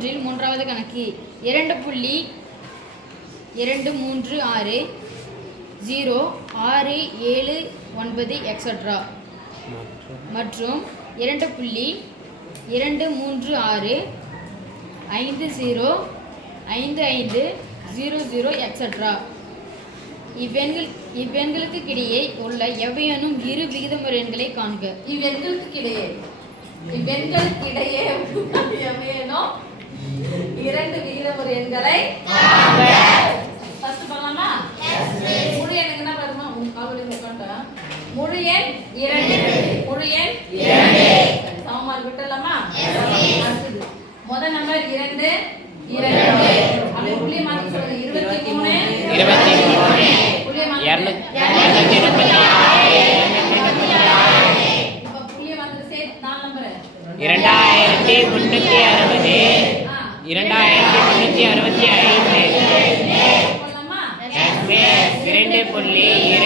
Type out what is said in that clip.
3இல் மூன்றாவது கணக்கு 2.236 0 6 7 9 எக்ஸட்ரா மற்றும் 2.236 50 55 00 எக்ஸட்ரா இவ்வெண்களுக்கு இடையே உள்ள எவையேனும் இரு விகிதமுறு எண்களை காண்க. இவ்வெண்களுக்கு இடையே எவையேனும் இரண்டு விகிதமுறு எண்களை ஃபர்ஸ்ட் பண்ணலாமா? முழு எண்ணுக்கு என்ன பாருமா? உங்க காவலி உட்காண்டா முழு எண் 2 முழு எண் 2 சமமாக விட்டுறலாமா? அடுத்தது முதல் நம்பர் 2 அப்படியே புள்ளிய மாத்தி சொல்லுங்க. 23 புள்ளிய மாத்தி 276 இப்ப புள்ளிய மாத்தி சேர்த்து 4 நம்பர் 2360 2365 சொல்லலாமா? 2.2